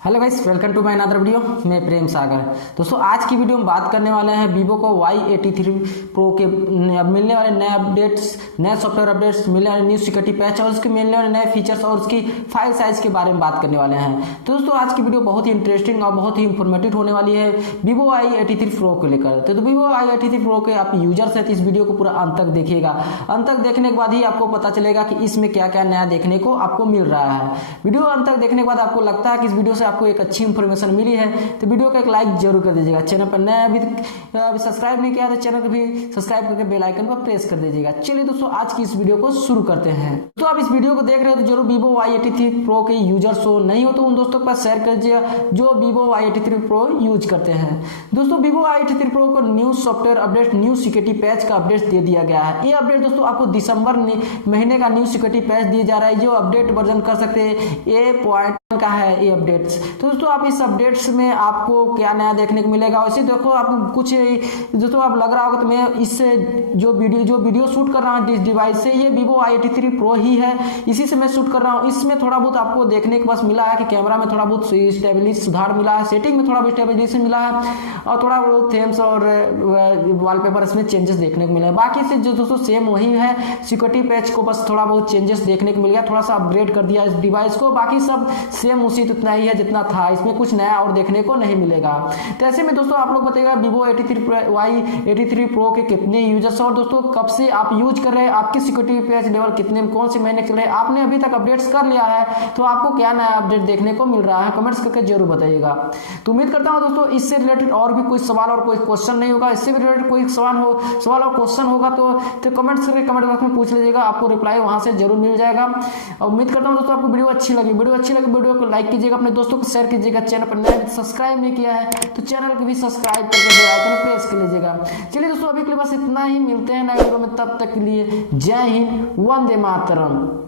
Hello guys, welcome to my another video. मैं प्रेम सागर। दोस्तों आज की वीडियो में बात करने वाले हैं वीवो को Y83 प्रो के मिलने वाले नए अपडेट्स, नए सॉफ्टवेयर अपडेट्स, मिलने वाले न्यू सिक्योरिटी पैच और उसके मिलने वाले नए फीचर्स और उसकी फाइल साइज के बारे में बात करने वाले हैं। तो दोस्तों आज की वीडियो बहुत ही इंटरेस्टिंग और बहुत ही इंफॉर्मेटिव होने वाली है वीवो Y83 प्रो को लेकर। तो वीवो Y83 प्रो के आप यूजर्स हैं तो इस वीडियो को पूरा अंत तक देखिएगा। अंत तक देखने के बाद ही आपको पता चलेगा कि इसमें क्या क्या नया देखने को आपको मिल रहा है। वीडियो अंत तक देखने के बाद आपको लगता है कि इस वीडियो से आपको एक अच्छी इंफॉर्मेशन मिली है तो वीडियो को एक लाइक जरूर कर दीजिएगा। चैनल पर नया अभी सब्सक्राइब नहीं किया तो चैनल को भी सब्सक्राइब करके बेल आइकन पर प्रेस कर दीजिएगा। चलिए दोस्तों आज की इस वीडियो को शुरू करते हैं। तो आप इस वीडियो को देख रहे हो तो जरूर वीवो Y83 प्रो के यूजर्स हो, नहीं हो तो उन दोस्तों के पास शेयर कर दीजिएगा जो वीवो Y83 प्रो यूज करते हैं। दोस्तों वीवो Y83 प्रो को new software update, new security patch का अपडेट दे दिया गया है। ये अपडेट दोस्तों आपको दिसंबर महीने का न्यू सिक्योरिटी पैच दिया जा रहा है जो अपडेट वर्जन कर सकते हैं A.1 का है ये अपडेट्स। तो दोस्तों आप इस अपडेट्स में आपको क्या नया देखने को मिलेगा। वैसे देखो आप कुछ दोस्तों आप लग रहा होगा तो मैं इससे जो वीडियो शूट कर रहा हूँ इस डिवाइस से, ये वीवो Y83 प्रो ही है, इसी से मैं शूट कर रहा हूँ। इसमें थोड़ा बहुत आपको देखने को बस मिला है कि कैमरा में थोड़ा बहुत सुधार मिला है, सेटिंग में थोड़ा बहुत स्टेबिलिटी मिला है और थोड़ा बहुत थीम्स और वॉलपेपर इसमें चेंजेस देखने को मिले हैं। बाकी से जो दोस्तों सेम वही है, सिक्योरिटी पैच को बस थोड़ा बहुत चेंजेस देखने को मिल गया, थोड़ा सा अपग्रेड कर दिया इस डिवाइस को। बाकी सब सेम उसी उतना ही है जितना था, इसमें कुछ नया और देखने को नहीं मिलेगा। तो ऐसे में दोस्तों आप लोग बताइएगा वीवो Y83 प्रो के कितने यूजर्स और दोस्तों कब से आप यूज कर रहे हैं, आपकी सिक्योरिटी पैच लेवल कितने में, कौन से महीने चल रहे हैं, आपने अभी तक अपडेट्स कर लिया है तो आपको क्या नया अपडेट देखने को मिल रहा है, कमेंट्स करके जरूर बताइएगा। तो उम्मीद करता हूं दोस्तों इससे रिलेटेड और भी कोई सवाल और कोई क्वेश्चन नहीं होगा, इससे भी रिलेटेड कोई सवाल और क्वेश्चन होगा तो कमेंट्स करके कमेंट बॉक्स में पूछ लीजिएगा, आपको रिप्लाई वहां से जरूर मिल जाएगा। और उम्मीद करता हूं दोस्तों आपको वीडियो अच्छी लगी वीडियो को लाइक कीजिएगा, अपने दोस्तों को शेयर कीजिएगा। चैनल पर नया सब्सक्राइब नहीं किया है तो चैनल को भी सब्सक्राइब करके बेल आइकन प्रेस कर लीजिएगा। चलिए दोस्तों अभी के लिए बस इतना ही, मिलते हैं नए वीडियो में, तब तक के लिए जय हिंद, वंदे मातरम।